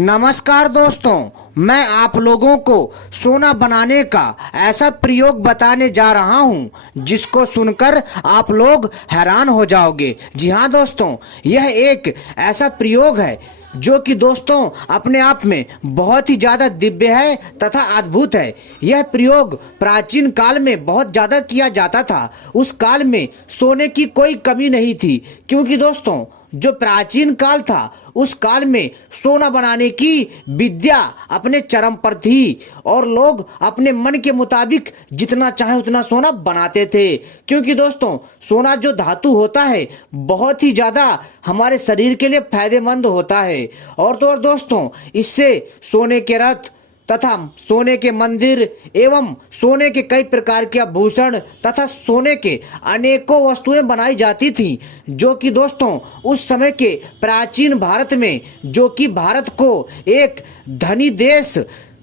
नमस्कार दोस्तों, मैं आप लोगों को सोना बनाने का ऐसा प्रयोग बताने जा रहा हूं जिसको सुनकर आप लोग हैरान हो जाओगे। जी हाँ दोस्तों, यह एक ऐसा प्रयोग है जो कि दोस्तों अपने आप में बहुत ही ज़्यादा दिव्य है तथा अद्भुत है। यह प्रयोग प्राचीन काल में बहुत ज़्यादा किया जाता था। उस काल में सोने की कोई कमी नहीं थी, क्योंकि दोस्तों जो प्राचीन काल था उस काल में सोना बनाने की विद्या अपने चरम पर थी और लोग अपने मन के मुताबिक जितना चाहे उतना सोना बनाते थे। क्योंकि दोस्तों सोना जो धातु होता है बहुत ही ज़्यादा हमारे शरीर के लिए फायदेमंद होता है। और तो और दोस्तों इससे सोने के रथ तथा सोने के मंदिर एवं सोने के कई प्रकार के आभूषण तथा सोने के अनेकों वस्तुएं बनाई जाती थी, जो कि दोस्तों उस समय के प्राचीन भारत में, जो कि भारत को एक धनी देश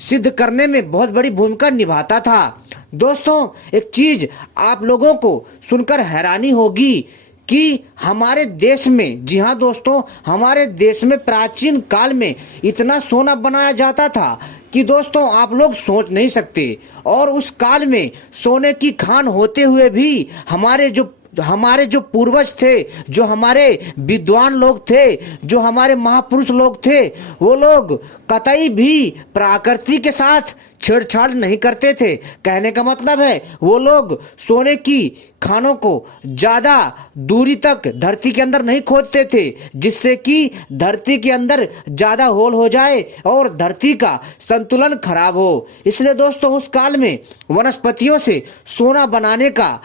सिद्ध करने में बहुत बड़ी भूमिका निभाता था। दोस्तों एक चीज आप लोगों को सुनकर हैरानी होगी कि हमारे देश में, जी हाँ दोस्तों, हमारे देश में प्राचीन काल में इतना सोना बनाया जाता था कि दोस्तों आप लोग सोच नहीं सकते। और उस काल में सोने की खान होते हुए भी हमारे जो पूर्वज थे, जो हमारे विद्वान लोग थे, जो हमारे महापुरुष लोग थे, वो लोग कतई भी प्रकृति के साथ छेड़छाड़ नहीं करते थे। कहने का मतलब है वो लोग सोने की खानों को ज़्यादा दूरी तक धरती के अंदर नहीं खोदते थे, जिससे कि धरती के अंदर ज़्यादा होल हो जाए और धरती का संतुलन खराब हो। इसलिए दोस्तों उस काल में वनस्पतियों से सोना बनाने का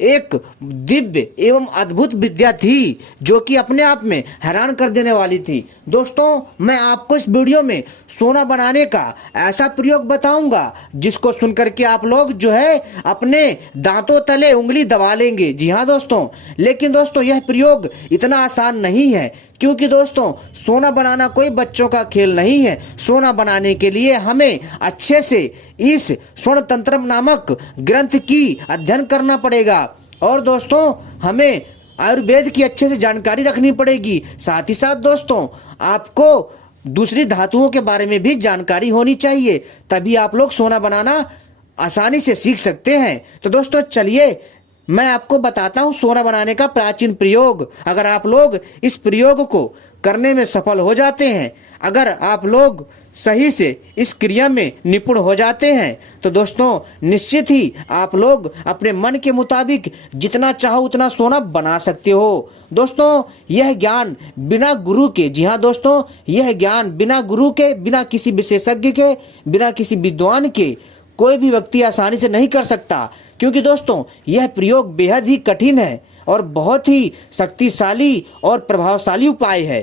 एक दिव्य एवं अद्भुत विद्या थी, जो कि अपने आप में हैरान कर देने वाली थी। दोस्तों मैं आपको इस वीडियो में सोना बनाने का ऐसा प्रयोग बताऊंगा जिसको सुनकर के आप लोग जो है अपने दांतों तले उंगली दबा लेंगे। जी हाँ दोस्तों, लेकिन दोस्तों यह प्रयोग इतना आसान नहीं है, क्योंकि दोस्तों सोना बनाना कोई बच्चों का खेल नहीं है। सोना बनाने के लिए हमें अच्छे से इस स्वर्ण तंत्र नामक ग्रंथ की अध्ययन करना पड़ेगा और दोस्तों हमें आयुर्वेद की अच्छे से जानकारी रखनी पड़ेगी। साथ ही साथ दोस्तों आपको दूसरी धातुओं के बारे में भी जानकारी होनी चाहिए, तभी आप लोग सोना बनाना आसानी से सीख सकते हैं। तो दोस्तों चलिए मैं आपको बताता हूँ सोना बनाने का प्राचीन प्रयोग। अगर आप लोग इस प्रयोग को करने में सफल हो जाते हैं, अगर आप लोग सही से इस क्रिया में निपुण हो जाते हैं, तो दोस्तों निश्चित ही आप लोग अपने मन के मुताबिक जितना चाहो उतना सोना बना सकते हो। दोस्तों यह ज्ञान बिना गुरु के, जी हाँ दोस्तों, यह ज्ञान बिना गुरु के, बिना किसी विशेषज्ञ के, बिना किसी विद्वान के कोई भी व्यक्ति आसानी से नहीं कर सकता। क्योंकि दोस्तों यह प्रयोग बेहद ही कठिन है और बहुत ही शक्तिशाली और प्रभावशाली उपाय है।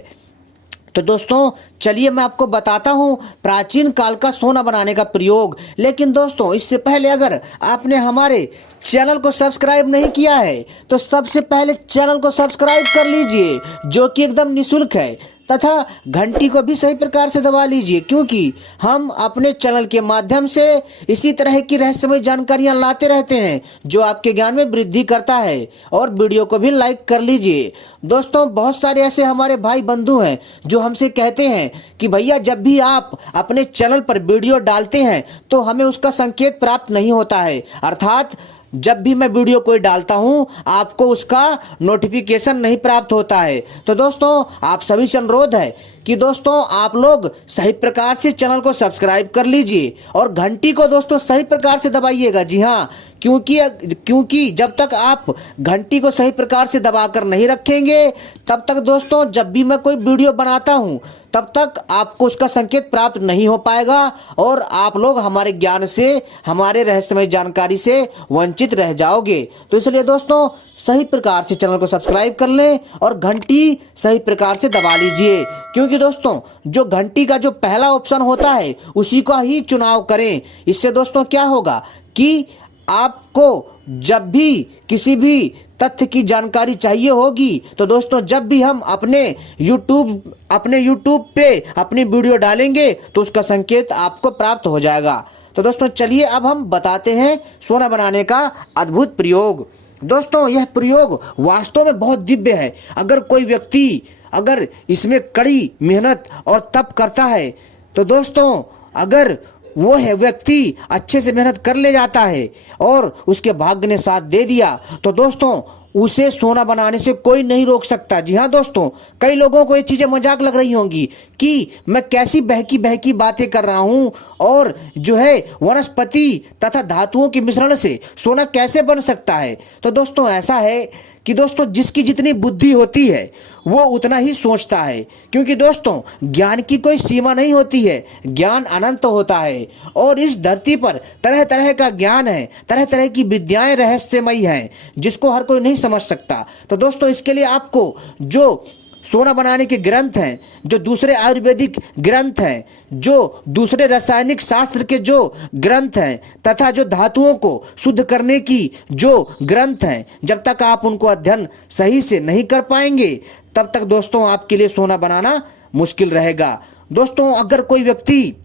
तो दोस्तों चलिए मैं आपको बताता हूँ प्राचीन काल का सोना बनाने का प्रयोग। लेकिन दोस्तों इससे पहले अगर आपने हमारे चैनल को सब्सक्राइब नहीं किया है तो सबसे पहले चैनल को सब्सक्राइब कर लीजिए, जो कि एकदम निःशुल्क है, तथा घंटी को भी सही प्रकार से दबा लीजिए, क्योंकि हम अपने चैनल के माध्यम से इसी तरह की रहस्यमय जानकारियां लाते रहते हैं जो आपके ज्ञान में वृद्धि करता है। और वीडियो को भी लाइक कर लीजिए। दोस्तों बहुत सारे ऐसे हमारे भाई बंधु हैं जो हमसे कहते हैं कि भैया जब भी आप अपने चैनल पर वीडियो डालते हैं तो हमें उसका संकेत प्राप्त नहीं होता है, अर्थात जब भी मैं वीडियो कोई डालता हूं आपको उसका नोटिफिकेशन नहीं प्राप्त होता है। तो दोस्तों आप सभी से अनुरोध है कि दोस्तों आप लोग सही प्रकार से चैनल को सब्सक्राइब कर लीजिए और घंटी को दोस्तों सही प्रकार से दबाइएगा। जी हाँ, क्योंकि जब तक आप घंटी को सही प्रकार से दबाकर नहीं रखेंगे तब तक दोस्तों जब भी मैं कोई वीडियो बनाता हूं तब तक आपको उसका संकेत प्राप्त नहीं हो पाएगा और आप लोग हमारे ज्ञान से, हमारे रहस्यमय जानकारी से वंचित रह जाओगे। तो इसलिए दोस्तों सही प्रकार से चैनल को सब्सक्राइब कर लें और घंटी सही प्रकार से दबा लीजिए, क्योंकि दोस्तों जो घंटी का जो पहला ऑप्शन होता है उसी का ही चुनाव करें। इससे दोस्तों क्या होगा कि आपको जब भी किसी भी तथ्य की जानकारी चाहिए होगी तो दोस्तों जब भी हम अपने YouTube पे अपनी वीडियो डालेंगे तो उसका संकेत आपको प्राप्त हो जाएगा। तो दोस्तों चलिए अब हम बताते हैं सोना बनाने का अद्भुत प्रयोग। दोस्तों यह प्रयोग वास्तव में बहुत दिव्य है। अगर कोई व्यक्ति अगर इसमें कड़ी मेहनत और तप करता है तो दोस्तों अगर वो है व्यक्ति अच्छे से मेहनत कर ले जाता है और उसके भाग्य ने साथ दे दिया तो दोस्तों उसे सोना बनाने से कोई नहीं रोक सकता। जी हाँ दोस्तों, कई लोगों को ये चीजें मजाक लग रही होंगी कि मैं कैसी बहकी बहकी बातें कर रहा हूं और जो है वनस्पति तथा धातुओं के मिश्रण से सोना कैसे बन सकता है। तो दोस्तों ऐसा है कि दोस्तों जिसकी जितनी बुद्धि होती है वो उतना ही सोचता है, क्योंकि दोस्तों ज्ञान की कोई सीमा नहीं होती है, ज्ञान अनंत होता है और इस धरती पर तरह तरह का ज्ञान है, तरह तरह की विद्याएं रहस्यमयी हैं जिसको हर कोई नहीं समझ सकता। तो दोस्तों इसके लिए आपको जो सोना बनाने के ग्रंथ हैं, जो दूसरे आयुर्वेदिक ग्रंथ हैं, जो दूसरे रासायनिक शास्त्र के जो ग्रंथ हैं तथा जो धातुओं को शुद्ध करने की जो ग्रंथ हैं, जब तक आप उनको अध्ययन सही से नहीं कर पाएंगे तब तक दोस्तों आपके लिए सोना बनाना मुश्किल रहेगा। दोस्तों अगर कोई व्यक्ति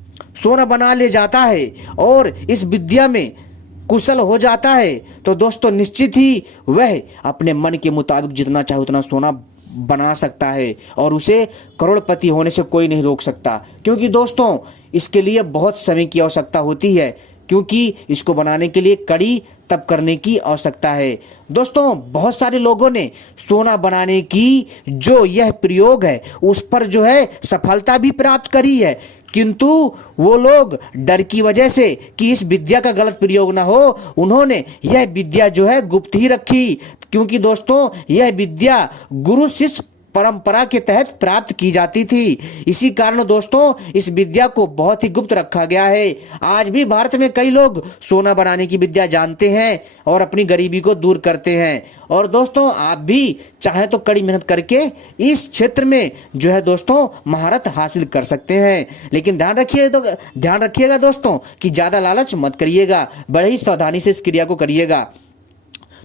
सोना बना ले जाता है और इस विद्या में कुशल हो जाता है तो दोस्तों निश्चित ही वह अपने मन के मुताबिक जितना चाहे उतना सोना बना सकता है और उसे करोड़पति होने से कोई नहीं रोक सकता, क्योंकि दोस्तों इसके लिए बहुत समय की आवश्यकता होती है, क्योंकि इसको बनाने के लिए कड़ी तप करने की आवश्यकता है। दोस्तों बहुत सारे लोगों ने सोना बनाने की जो यह प्रयोग है उस पर जो है सफलता भी प्राप्त करी है, किंतु वो लोग डर की वजह से कि इस विद्या का गलत प्रयोग ना हो उन्होंने यह विद्या जो है गुप्त ही रखी, क्योंकि दोस्तों यह विद्या गुरु शिष्य परंपरा के तहत प्राप्त की जाती थी। इसी कारण दोस्तों इस विद्या को बहुत ही गुप्त रखा गया है। आज भी भारत में कई लोग सोना बनाने की विद्या जानते हैं और अपनी गरीबी को दूर करते हैं। और दोस्तों आप भी चाहे तो कड़ी मेहनत करके इस क्षेत्र में जो है दोस्तों महारत हासिल कर सकते हैं, लेकिन ध्यान रखिएगा दोस्तों कि ज्यादा लालच मत करिएगा, बड़े ही सावधानी से इस क्रिया को करिएगा।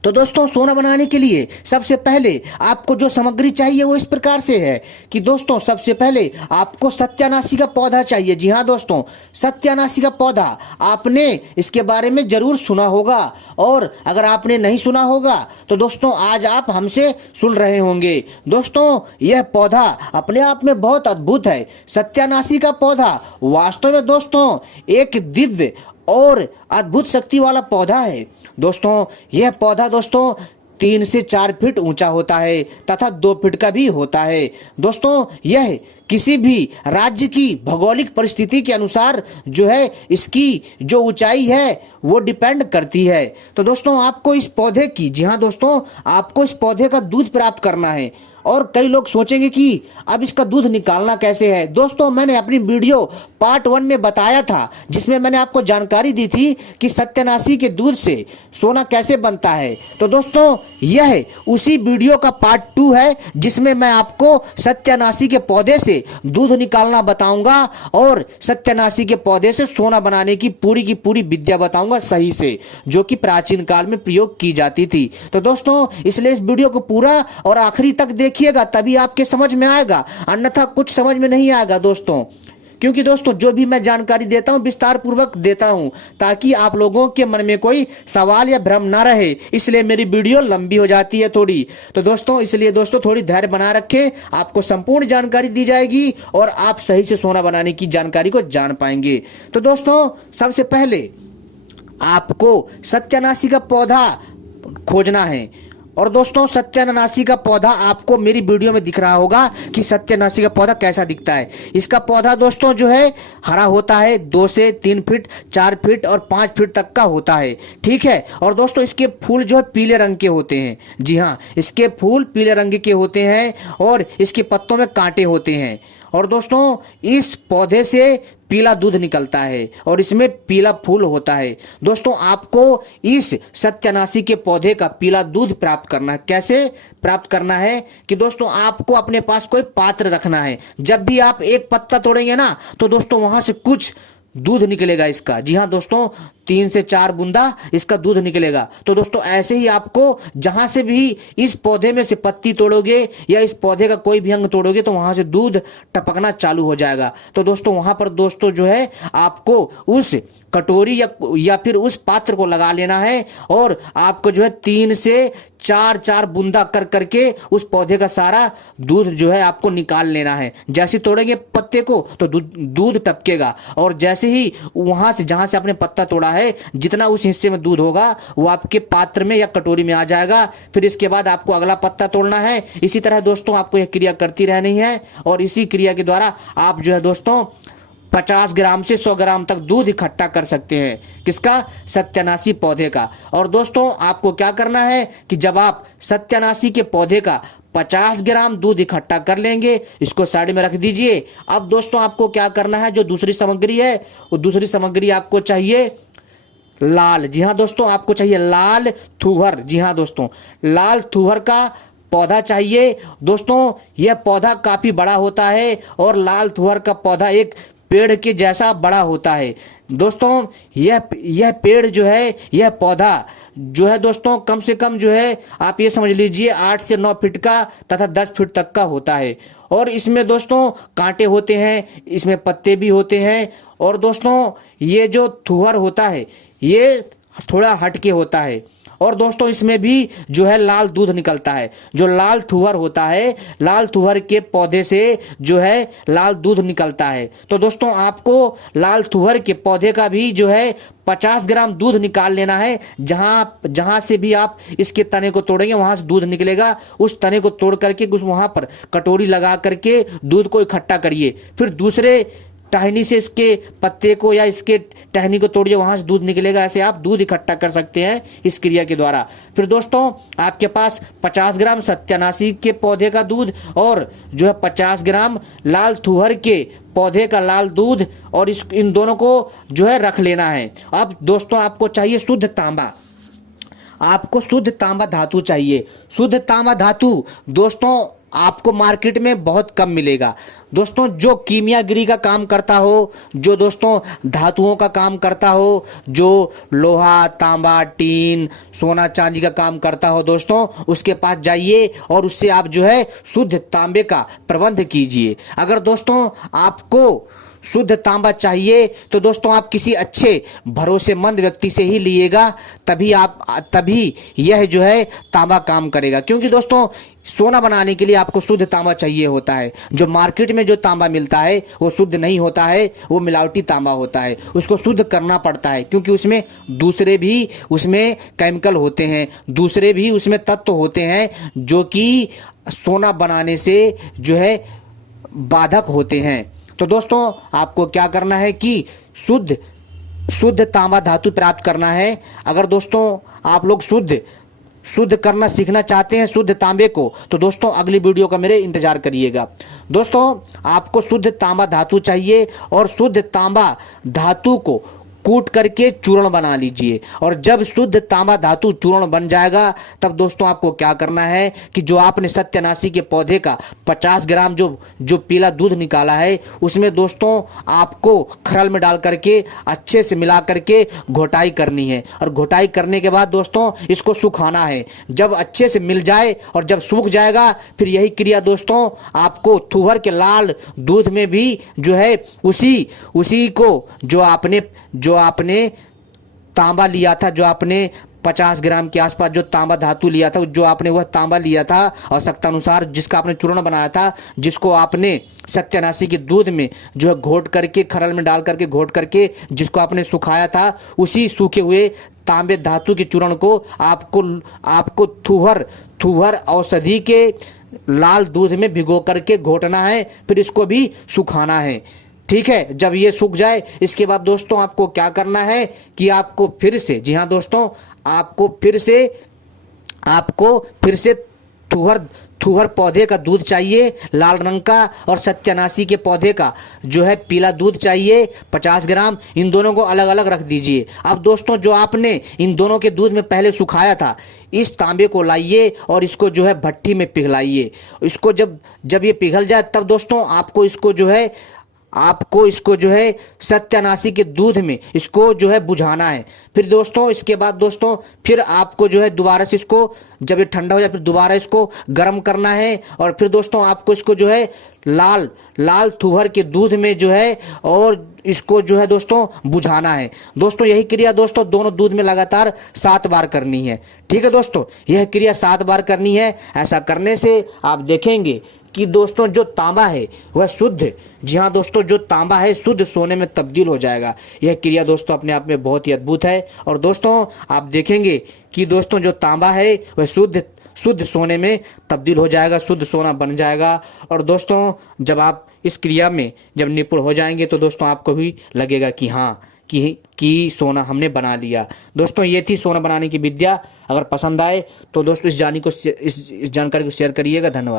तो दोस्तों सोना बनाने के लिए सबसे पहले आपको जो सामग्री चाहिए वो इस प्रकार से है कि दोस्तों सबसे पहले आपको सत्यानाशी का पौधा चाहिए। जी हाँ दोस्तों, सत्यानाशी का पौधा आपने इसके बारे में जरूर सुना होगा, और अगर आपने नहीं सुना होगा तो दोस्तों आज आप हमसे सुन रहे होंगे। दोस्तों यह पौधा अपने आप में बहुत अद्भुत है। सत्यानाशी का पौधा वास्तव में दोस्तों एक दिव्य और अद्भुत शक्ति वाला पौधा है। दोस्तों यह पौधा दोस्तों 3 से 4 फीट ऊंचा होता है तथा 2 फीट का भी होता है। दोस्तों यह किसी भी राज्य की भौगोलिक परिस्थिति के अनुसार जो है इसकी जो ऊंचाई है वो डिपेंड करती है। तो दोस्तों आपको इस पौधे की, जी हाँ दोस्तों, आपको इस पौधे का दूध प्राप्त करना है। और कई लोग सोचेंगे कि अब इसका दूध निकालना कैसे है। दोस्तों मैंने अपनी वीडियो पार्ट 1 में बताया था, जिसमें मैंने आपको जानकारी दी थी कि सत्यानाशी के दूध से सोना कैसे बनता है। तो दोस्तों यह उसी वीडियो का पार्ट 2 है, जिसमें मैं आपको सत्यानाशी के पौधे से दूध निकालना बताऊंगा और सत्यानाशी के पौधे से सोना बनाने की पूरी विद्या बताऊंगा सही से, जो कि प्राचीन काल में प्रयोग की जाती थी। तो दोस्तों इसलिए इस वीडियो को पूरा और आखिरी तक देखिएगा, तभी आपके समझ में आएगा, अन्यथा कुछ समझ में नहीं आएगा दोस्तों। क्योंकि दोस्तों जो भी मैं जानकारी देता हूं विस्तार पूर्वक देता हूं, ताकि आप लोगों के मन में कोई सवाल या भ्रम ना रहे, इसलिए मेरी वीडियो लंबी हो जाती है थोड़ी। तो दोस्तों इसलिए दोस्तों थोड़ी धैर्य बना रखें, आपको संपूर्ण जानकारी दी जाएगी और आप सही से सोना बनाने की जानकारी को जान पाएंगे। तो दोस्तों सबसे पहले आपको सत्यानाशी का पौधा खोजना है। और दोस्तों सत्यानाशी का पौधा आपको मेरी वीडियो में दिख रहा होगा कि सत्यानाशी का पौधा कैसा दिखता है। इसका पौधा दोस्तों जो है हरा होता है, 2 से 3 फीट, 4 फीट और 5 फीट तक का होता है, ठीक है। और दोस्तों इसके फूल जो है पीले रंग के होते हैं। जी हाँ, इसके फूल पीले रंग के होते हैं और इसके पत्तों में कांटे होते हैं। और दोस्तों इस पौधे से पीला दूध निकलता है और इसमें पीला फूल होता है। दोस्तों आपको इस सत्यानाशी के पौधे का पीला दूध प्राप्त करना है। कैसे प्राप्त करना है कि दोस्तों आपको अपने पास कोई पात्र रखना है। जब भी आप एक पत्ता तोड़ेंगे ना तो दोस्तों वहां से कुछ दूध निकलेगा इसका। जी हाँ दोस्तों, 3 से 4 बूंदा इसका दूध निकलेगा। तो दोस्तों ऐसे ही आपको जहां से भी इस पौधे में से पत्ती तोड़ोगे या इस पौधे का कोई भी अंग तोड़ोगे तो वहां से दूध टपकना चालू हो जाएगा। तो दोस्तों वहां पर दोस्तों जो है आपको उस कटोरी या फिर उस पात्र को लगा लेना है और आपको जो है 3 से 4 बूंदा कर करके उस पौधे का सारा दूध जो है आपको निकाल लेना है। जैसे तोड़ेंगे पत्ते को तो दूध टपकेगा और जैसे ही वहां से जहां से आपने पत्ता तोड़ा है जितना उस हिस्से में दूध होगा वो आपके पात्र में या कटोरी में आ जाएगा। फिर इसके बाद आपको अगला पत्ता तोड़ना है। इसी तरह दोस्तों आपको यह क्रिया करती रहनी है और इसी क्रिया के द्वारा आप जो है दोस्तों 50 ग्राम से 100 ग्राम तक दूध इकट्ठा कर सकते हैं। किसका? सत्यानाशी पौधे का। और दोस्तों आपको क्या करना है कि जब आप सत्यानाशी के पौधे का 50 ग्राम दूध इकट्ठा कर लेंगे, इसको साइड में रख दीजिए। अब दोस्तों आपको क्या करना है, जो दूसरी सामग्री है वो दूसरी सामग्री आपको चाहिए लाल। जी हाँ दोस्तों, आपको चाहिए लाल थूहर। जी हाँ दोस्तों, लाल थूहर का पौधा चाहिए। दोस्तों यह पौधा काफी बड़ा होता है और लाल थूहर का पौधा एक पेड़ के जैसा बड़ा होता है। दोस्तों यह पेड़ जो है, यह पौधा जो है दोस्तों कम से कम जो है आप ये समझ लीजिए 8 से 9 फीट का तथा 10 फीट तक का होता है। और इसमें दोस्तों कांटे होते हैं, इसमें पत्ते भी होते हैं। और दोस्तों ये जो थूहर होता है ये थोड़ा हटके होता है। और दोस्तों इसमें भी जो है लाल दूध निकलता है। जो लाल थूहर होता है, लाल थूहर के पौधे से जो है लाल दूध निकलता है। तो दोस्तों आपको लाल थूहर के पौधे का भी जो है 50 ग्राम दूध निकाल लेना है। जहां से भी आप इसके तने को तोड़ेंगे वहां से दूध निकलेगा। उस तने को तोड़ करके उस वहां पर कटोरी लगा करके दूध को इकट्ठा करिए। फिर दूसरे टहनी से इसके पत्ते को या इसके टहनी को तोड़िए, वहां से दूध निकलेगा। ऐसे आप दूध इकट्ठा कर सकते हैं इस क्रिया के द्वारा। फिर दोस्तों आपके पास 50 ग्राम सत्यानाशी के पौधे का दूध और जो है 50 ग्राम लाल थूहर के पौधे का लाल दूध और इन दोनों को जो है रख लेना है। अब दोस्तों आपको चाहिए शुद्ध तांबा। आपको शुद्ध तांबा धातु चाहिए। शुद्ध तांबा धातु दोस्तों आपको मार्केट में बहुत कम मिलेगा। दोस्तों जो कीमियागिरी का काम करता हो, जो दोस्तों धातुओं का काम करता हो, जो लोहा तांबा टीन सोना चांदी का काम करता हो, दोस्तों उसके पास जाइए और उससे आप जो है शुद्ध तांबे का प्रबंध कीजिए। अगर दोस्तों आपको शुद्ध तांबा चाहिए तो दोस्तों आप किसी अच्छे भरोसेमंद व्यक्ति से ही लीजिएगा, तभी यह जो है तांबा काम करेगा। क्योंकि दोस्तों सोना बनाने के लिए आपको शुद्ध तांबा चाहिए होता है। जो मार्केट में जो तांबा मिलता है वो शुद्ध नहीं होता है, वो मिलावटी तांबा होता है। उसको शुद्ध करना पड़ता है क्योंकि उसमें दूसरे भी उसमें केमिकल होते हैं, दूसरे भी उसमें तत्व होते हैं जो कि सोना बनाने से जो है बाधक होते हैं। तो दोस्तों आपको क्या करना है कि शुद्ध तांबा धातु प्राप्त करना है। अगर दोस्तों आप लोग शुद्ध करना सीखना चाहते हैं शुद्ध तांबे को, तो दोस्तों अगली वीडियो का मेरे इंतजार करिएगा। दोस्तों आपको शुद्ध तांबा धातु चाहिए और शुद्ध तांबा धातु को कूट करके चूर्ण बना लीजिए। और जब शुद्ध तांबा धातु चूर्ण बन जाएगा तब दोस्तों आपको क्या करना है कि जो आपने सत्यानाशी के पौधे का 50 ग्राम जो पीला दूध निकाला है उसमें दोस्तों आपको खरल में डाल करके अच्छे से मिला करके घोटाई करनी है। और घोटाई करने के बाद दोस्तों इसको सुखाना है। जब अच्छे से मिल जाए और जब सूख जाएगा फिर यही क्रिया दोस्तों आपको थूहर के लाल दूध में भी जो है उसी को जो आपने तांबा लिया था, जो आपने 50 ग्राम के आसपास जो तांबा धातु लिया था, जो आपने वह तांबा लिया था आवश्यकता अनुसार, जिसका आपने चूर्ण बनाया था, जिसको आपने सत्यानाशी के दूध में जो है घोट करके खरल में डाल करके घोट करके जिसको आपने सुखाया था, उसी सूखे हुए तांबे धातु के चूर्ण को आपको थूहर औषधि के लाल दूध में भिगो करके घोटना है। फिर इसको भी सुखाना है। ठीक है, जब ये सूख जाए इसके बाद दोस्तों आपको क्या करना है कि आपको फिर से, जी हाँ दोस्तों, आपको फिर से थूहर पौधे का दूध चाहिए लाल रंग का और सत्यानाशी के पौधे का जो है पीला दूध चाहिए 50 ग्राम। इन दोनों को अलग अलग रख दीजिए। अब दोस्तों जो आपने इन दोनों के दूध में पहले सुखाया था, इस तांबे को लाइए और इसको जो है भट्टी में पिघलाइए। इसको जब ये पिघल जाए तब दोस्तों आपको इसको जो है आपको इसको जो है सत्यानाशी के दूध में इसको जो है बुझाना है। फिर दोस्तों इसके बाद दोस्तों फिर आपको जो है दोबारा से इसको, जब ये ठंडा हो जाए फिर दोबारा इसको गर्म करना है। और फिर दोस्तों आपको इसको जो है लाल लाल तुअर के दूध में जो है और इसको जो है दोस्तों बुझाना है। दोस्तों यही क्रिया दोस्तों दोनों दूध में लगातार 7 बार करनी है। ठीक है दोस्तों, यह क्रिया 7 बार करनी है। ऐसा करने से आप देखेंगे कि दोस्तों जो तांबा है वह शुद्ध, जी हाँ दोस्तों, जो तांबा है शुद्ध सोने में तब्दील हो जाएगा। यह क्रिया दोस्तों अपने आप में बहुत ही अद्भुत है। और दोस्तों आप देखेंगे कि दोस्तों जो तांबा है वह शुद्ध सोने में तब्दील हो जाएगा, शुद्ध सोना बन जाएगा। और दोस्तों जब आप इस क्रिया में जब निपुण हो जाएंगे तो दोस्तों आपको भी लगेगा कि हाँ कि सोना हमने बना लिया। दोस्तों ये थी सोना बनाने की विद्या। अगर पसंद आए तो दोस्तों इस जानकारी को शेयर करिएगा। धन्यवाद।